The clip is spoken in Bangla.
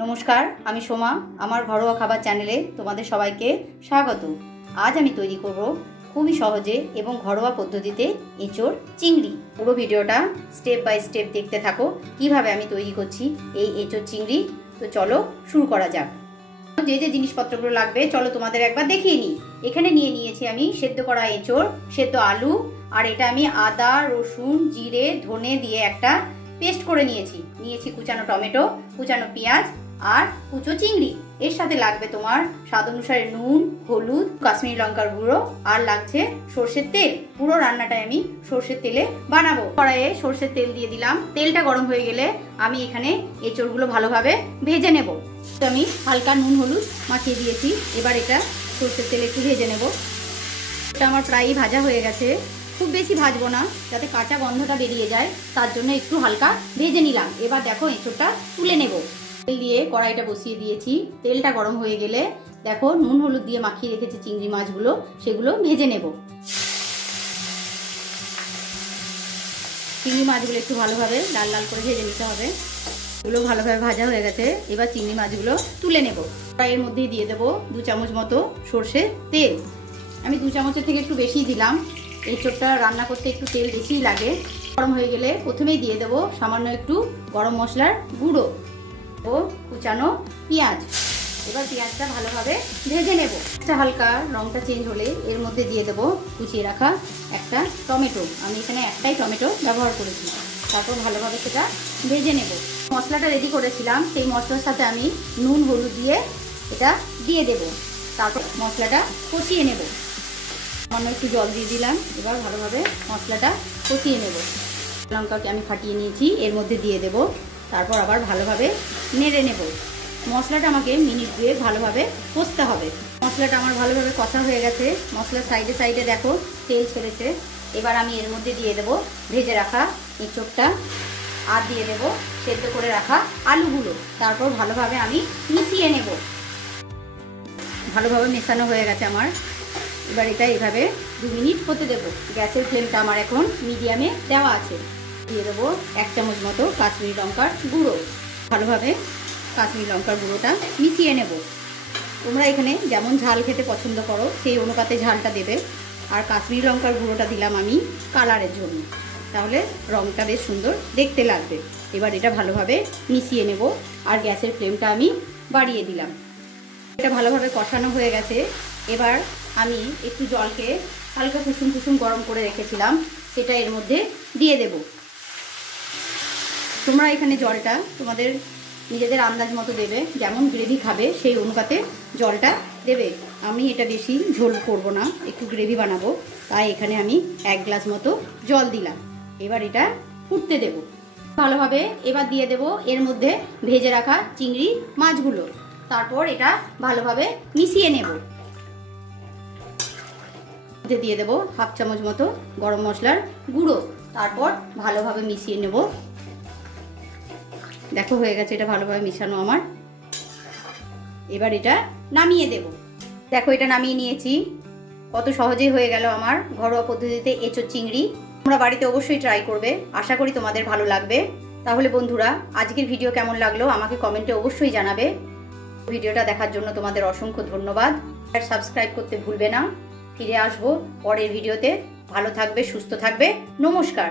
নমস্কার, আমি সোমা। আমার ঘরোয়া খাবার চ্যানেলে তোমাদের সবাইকে স্বাগত। আজ আমি তৈরি করব খুবই সহজে এবং ঘরোয়া পদ্ধতিতে এঁচোড় চিংড়ি। পুরো ভিডিওটা স্টেপ বাই স্টেপ দেখতে থাকো কিভাবে আমি তৈরি করছি এই এঁচোড় চিংড়ি। তো চলো শুরু করা যাক। যে যে জিনিসপত্রগুলো লাগবে চলো তোমাদের একবার দেখিয়ে নিই। এখানে নিয়েছি আমি সেদ্ধ করা এঁচোড়, সেদ্ধ আলু, আর এটা আমি আদা, রসুন, জিরে, ধনে দিয়ে একটা পেস্ট করে নিয়েছি কুচানো টমেটো, কুচানো পেঁয়াজ আর কুচো চিংড়ি। এর সাথে লাগবে তোমার স্বাদ অনুসারে নুন, হলুদ, কাশ্মীরি লঙ্কার গুঁড়ো, আর লাগছে সর্ষের তেল। পুরো রান্নাটাই আমি সর্ষের তেলে বানাবো। কড়াইয়ে সর্ষের তেল দিয়ে দিলাম। তেলটা গরম হয়ে গেলে আমি এখানে এঁচোড়গুলো ভালোভাবে ভেজে নেব। আমি হালকা নুন হলুদ মাখিয়ে দিয়েছি। এবার এটা সর্ষের তেলে একটু ভেজে নেব। এটা আমার প্রায়ই ভাজা হয়ে গেছে। খুব বেশি ভাজবো না, যাতে কাঁচা গন্ধটা বেরিয়ে যায়, তার জন্য একটু হালকা ভেজে নিলাম। এবার দেখো এঁচোড়টা তুলে নেব। তেল দিয়ে কড়াইটা বসিয়ে দিয়েছি। তেলটা গরম হয়ে গেলে দেখো নুন হলুদ দিয়ে মাখিয়ে রেখেছি চিংড়ি মাছগুলো, সেগুলো ভেজে নেব। চিংড়ি মাছগুলো একটু ভালোভাবে লাল লাল করে ভেজে নিতে হবে। এগুলো ভালোভাবে ভাজা হয়ে গেছে। এবার চিংড়ি মাছগুলো তুলে নেব। কড়াইয়ের মধ্যেই দিয়ে দেবো 2 চামচ মতো সর্ষের তেল। আমি 2 চামচের থেকে একটু বেশি দিলাম। এঁচোড়টা রান্না করতে একটু তেল বেশিই লাগে। গরম হয়ে গেলে প্রথমেই দিয়ে দেবো সামান্য একটু গরম মশলার গুঁড়ো ও কুচানো পেঁয়াজ। এবার পেঁয়াজটা ভালোভাবে ভেজে নেব। হালকা রংটা চেঞ্জ হলে এর মধ্যে দিয়ে দেবো কুচিয়ে রাখা একটা টমেটো। আমি এখানে একটাই টমেটো ব্যবহার করেছি। তারপর ভালোভাবে সেটা ভেজে নেব। মশলাটা রেডি করেছিলাম, সেই মশলার সাথে আমি নুন হলুদ দিয়ে এটা দিয়ে দেব। তারপর মশলাটা কষিয়ে নেব। সামান্য একটু জল দিয়ে দিলাম। এবার ভালোভাবে মশলাটা কষিয়ে নেব। লঙ্কাকে আমি ফাটিয়ে নিয়েছি, এর মধ্যে দিয়ে দেব। তারপর আবার ভালোভাবে নেড়ে নেব। মশলাটা আমাকে মিনিট 2 ভালোভাবে কষতে হবে। মশলাটা আমার ভালোভাবে কষা হয়ে গেছে। মশলার সাইডে সাইডে দেখো তেল ছেড়েছে। এবার আমি এর মধ্যে দিয়ে দেব ভেজে রাখা এঁচোড়টা, আর দিয়ে দেব সেদ্ধ করে রাখা আলুগুলো। তারপর ভালোভাবে আমি মিশিয়ে নেব। ভালোভাবে মেশানো হয়ে গেছে আমার। এবার এটা এইভাবে 2 মিনিট হতে দেবো। গ্যাসের ফ্লেমটা আমার এখন মিডিয়ামে দেওয়া আছে। দিয়ে দেবো 1 চামচ মতো কাশ্মীরি লঙ্কার গুঁড়ো। ভালোভাবে কাশ্মীরি লঙ্কার গুঁড়োটা মিশিয়ে নেব। তোমরা এখানে যেমন ঝাল খেতে পছন্দ করো সেই অনুপাতে ঝালটা দেবে। আর কাশ্মীরি লঙ্কার গুঁড়োটা দিলাম আমি কালারের জন্য, তাহলে রঙটা বেশ সুন্দর দেখতে লাগবে। এবার এটা ভালোভাবে মিশিয়ে নেব। আর গ্যাসের ফ্লেমটা আমি বাড়িয়ে দিলাম। এটা ভালোভাবে কষানো হয়ে গেছে। এবার আমি একটু জলকে হালকা কুসুম কুসুম গরম করে রেখেছিলাম, সেটা এর মধ্যে দিয়ে দেব। তোমরা এখানে জলটা তোমাদের নিজেদের আন্দাজ মতো দেবে, যেমন গ্রেভি খাবে সেই অনুপাতে জলটা দেবে। আমি এটা বেশি ঝোল করব না, একটু গ্রেভি বানাবো, তাই এখানে আমি 1 গ্লাস মতো জল দিলাম। এবার এটা ফুটতে দেব ভালোভাবে। এবার দিয়ে দেব এর মধ্যে ভেজে রাখা চিংড়ি মাছগুলো। তারপর এটা ভালোভাবে মিশিয়ে নেব। দিয়ে দেব 1/2 চামচ মতো গরম মশলার গুঁড়ো। তারপর ভালোভাবে মিশিয়ে নেব। দেখো হয়ে গেছে এটা ভালোভাবে মিশানো আমার। এবার এটা নামিয়ে দেব। দেখো এটা নামিয়ে নিয়েছি। কত সহজেই হয়ে গেল আমার ঘরোয়া পদ্ধতিতে এঁচোড় চিংড়ি। তোমরা বাড়িতে অবশ্যই ট্রাই করবে। আশা করি তোমাদের ভালো লাগবে। তাহলে বন্ধুরা, আজকের ভিডিও কেমন লাগলো আমাকে কমেন্টে অবশ্যই জানাবে। ভিডিওটা দেখার জন্য তোমাদের অসংখ্য ধন্যবাদ। আর সাবস্ক্রাইব করতে ভুলবে না। ফিরে আসবো পরের ভিডিওতে। ভালো থাকবে, সুস্থ থাকবে। নমস্কার।